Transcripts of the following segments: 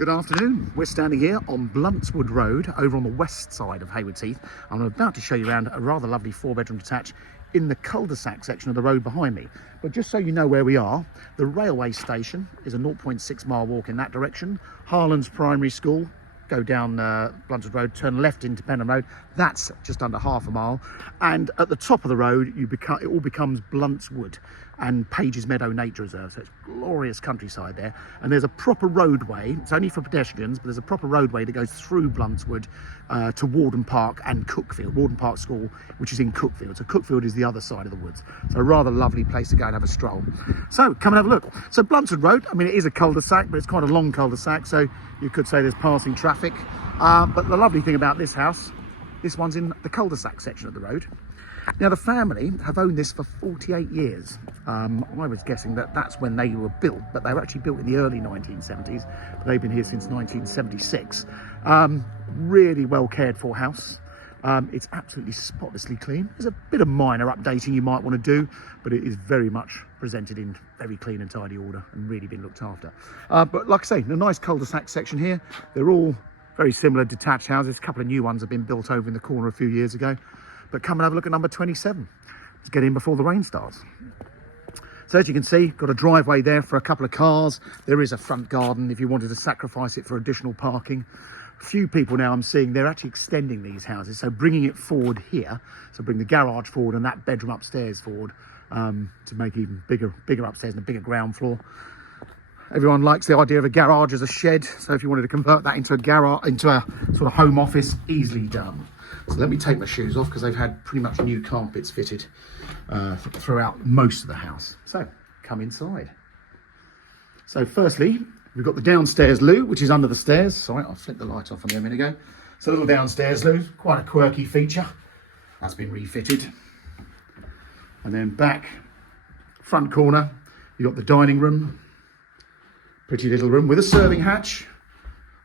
Good afternoon. We're standing here on Bluntswood Road over on the west side of Haywards Heath. I'm about to show you around a rather lovely 4-bedroom detached in the cul-de-sac section of the road behind me. But just so you know where we are, the railway station is a 0.6 mile walk in that direction. Harlan's Primary School, go down Bluntswood Road, turn left into Penham Road. That's just under half a mile. And at the top of the road, it all becomes Bluntswood and Pages Meadow Nature Reserve. So it's glorious countryside there. And there's a proper roadway. It's only for pedestrians, but there's a proper roadway that goes through Bluntswood to Warden Park and Cookfield, Warden Park School, which is in Cookfield. So Cookfield is the other side of the woods. So a rather lovely place to go and have a stroll. So come and have a look. So Bluntswood Road, I mean, it is a cul-de-sac, but it's quite a long cul-de-sac. So you could say there's passing traffic. But the lovely thing about this house, this one's in the cul-de-sac section of the road. Now, the family have owned this for 48 years. I was guessing that that's when they were built, but they were actually built in the early 1970s. But they've been here since 1976. Really well cared for house. It's absolutely spotlessly clean. There's a bit of minor updating you might want to do, but it is very much presented in very clean and tidy order and really been looked after. But like I say, the nice cul-de-sac section here. They're all very similar detached houses. A couple of new ones have been built over in the corner a few years ago. But come and have a look at number 27. Let's get in before the rain starts. So as you can see, got a driveway there for a couple of cars. There is a front garden if you wanted to sacrifice it for additional parking. A few people now I'm seeing, they're actually extending these houses. So bringing it forward here. So bring the garage forward and that bedroom upstairs forward to make even bigger upstairs and a bigger ground floor. Everyone likes the idea of a garage as a shed. So if you wanted to convert that into a garage, into a sort of home office, easily done. So let me take my shoes off because they've had pretty much new carpets fitted throughout most of the house. So come inside. So firstly, we've got the downstairs loo, which is under the stairs. Sorry, I flicked the light off on me a minute ago. It's a little downstairs loo, quite a quirky feature. That's been refitted. And then back, front corner, you've got the dining room. Pretty little room with a serving hatch.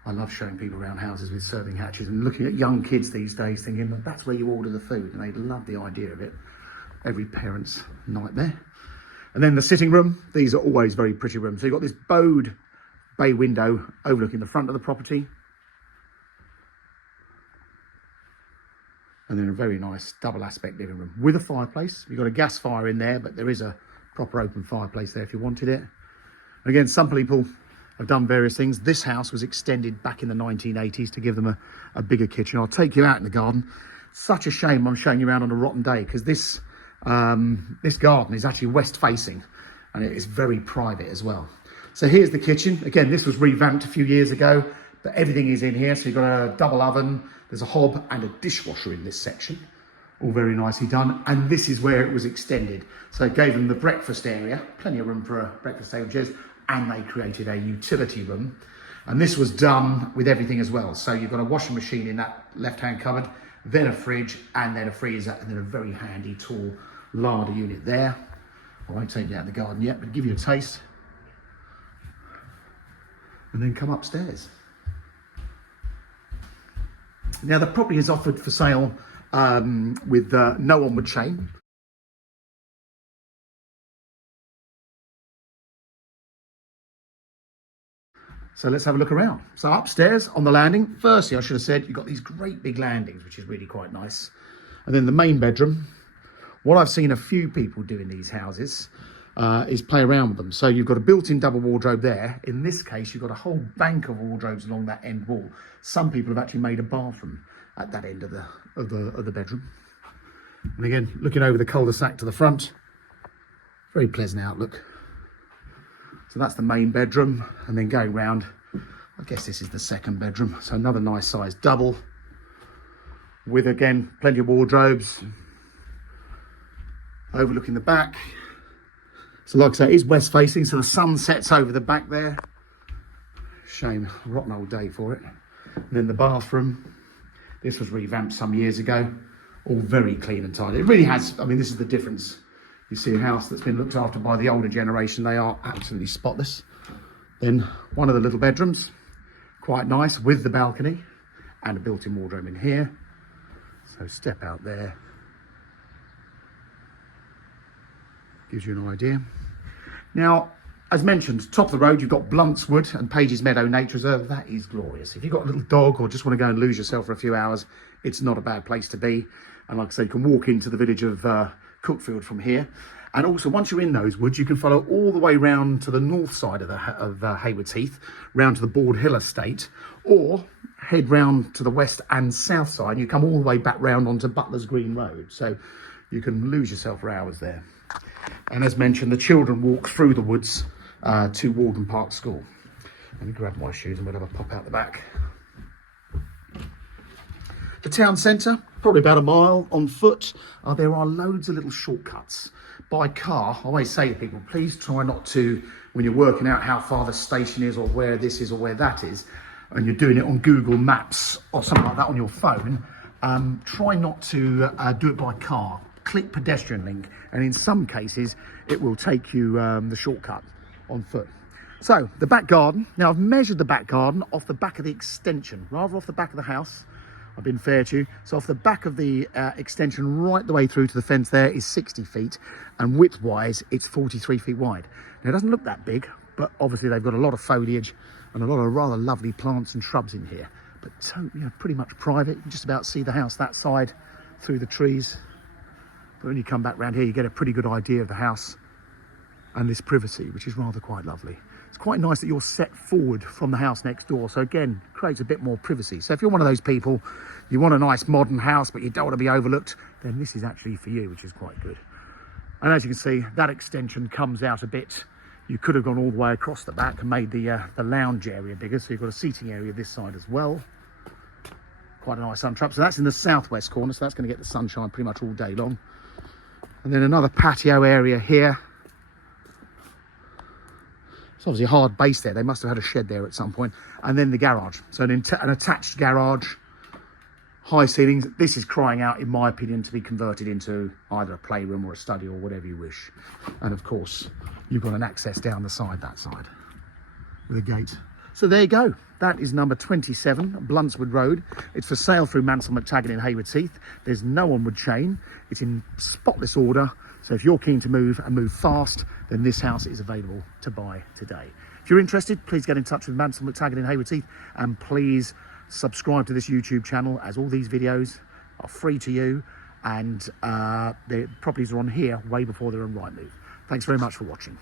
I love showing people around houses with serving hatches and looking at young kids these days thinking that that's where you order the food, and they love the idea of it. Every parent's nightmare. And then the sitting room. These are always very pretty rooms. So you've got this bowed bay window overlooking the front of the property. And then a very nice double aspect living room with a fireplace. You've got a gas fire in there, but there is a proper open fireplace there if you wanted it. And again, some people have done various things. This house was extended back in the 1980s to give them a bigger kitchen. I'll take you out in the garden. Such a shame I'm showing you around on a rotten day because this garden is actually west facing and it is very private as well. So here's the kitchen. Again, this was revamped a few years ago, but everything is in here. So you've got a double oven, there's a hob and a dishwasher in this section. All very nicely done. And this is where it was extended. So it gave them the breakfast area, plenty of room for a breakfast table chairs, and they created a utility room. And this was done with everything as well. So you've got a washing machine in that left-hand cupboard, then a fridge, and then a freezer, and then a very handy tall larder unit there. I won't take you out in the garden yet, but give you a taste. And then come upstairs. Now the property is offered for sale with no onward chain. So let's have a look around. So upstairs on the landing, firstly, I should have said, you've got these great big landings, which is really quite nice. And then the main bedroom. What I've seen a few people do in these houses is play around with them. So you've got a built-in double wardrobe there. In this case, you've got a whole bank of wardrobes along that end wall. Some people have actually made a bathroom at that end of the bedroom. And again, looking over the cul-de-sac to the front, very pleasant outlook. So that's the main bedroom, and then going round, I guess this is the second bedroom. So another nice size double with, again, plenty of wardrobes overlooking the back. So like I say, it is west facing, so the sun sets over the back there. Shame, rotten old day for it. And then the bathroom, this was revamped some years ago, all very clean and tidy. It really has, I mean, this is the difference. You see a house that's been looked after by the older generation, they are absolutely spotless. Then one of the little bedrooms, quite nice with the balcony and a built-in wardrobe in here. So step out there. Gives you an idea. Now, As mentioned, top of the road, you've got Bluntswood and Pages Meadow Nature Reserve. That is glorious. If you've got a little dog or just want to go and lose yourself for a few hours, it's not a bad place to be. And like I say, you can walk into the village of Cookfield from here. And also, once you're in those woods, you can follow all the way round to the north side of Haywards Heath, round to the Board Hill estate, or head round to the west and south side. And you come all the way back round onto Butler's Green Road. So you can lose yourself for hours there. And as mentioned, the children walk through the woods to Walden Park School. Let me grab my shoes and we'll have a pop out the back. The town centre, probably about a mile on foot. There are loads of little shortcuts. By car, I always say to people, please try not to, when you're working out how far the station is or where this is or where that is, and you're doing it on Google Maps or something like that on your phone, try not to do it by car. Click pedestrian link, and in some cases it will take you the shortcut on foot. So the back garden, now I've measured the back garden off the back of the extension, rather off the back of the house. I've been fair to you. So off the back of the extension right the way through to the fence there is 60 feet, and width wise it's 43 feet wide. Now it doesn't look that big, but obviously they've got a lot of foliage and a lot of rather lovely plants and shrubs in here, but pretty much private. You can just about see the house that side through the trees. But when you come back round here, you get a pretty good idea of the house and this privacy, which is rather quite lovely. It's quite nice that you're set forward from the house next door. So again, creates a bit more privacy. So if you're one of those people, you want a nice modern house, but you don't want to be overlooked, then this is actually for you, which is quite good. And as you can see, that extension comes out a bit. You could have gone all the way across the back and made the lounge area bigger. So you've got a seating area this side as well. Quite a nice sun trap. So that's in the southwest corner. So that's going to get the sunshine pretty much all day long. And then another patio area here. It's obviously a hard base there. They must have had a shed there at some point. And then the garage. So an attached garage, high ceilings. This is crying out, in my opinion, to be converted into either a playroom or a study or whatever you wish. And of course, you've got an access down the side, that side, with a gate. So there you go. That is number 27, Bluntswood Road. It's for sale through Mansell McTaggart in Haywards Heath. There's no onward chain. It's in spotless order. So if you're keen to move and move fast, then this house is available to buy today. If you're interested, please get in touch with Mansell McTaggart in Haywards Heath, and please subscribe to this YouTube channel, as all these videos are free to you, and the properties are on here way before they're on Rightmove. Thanks very much for watching.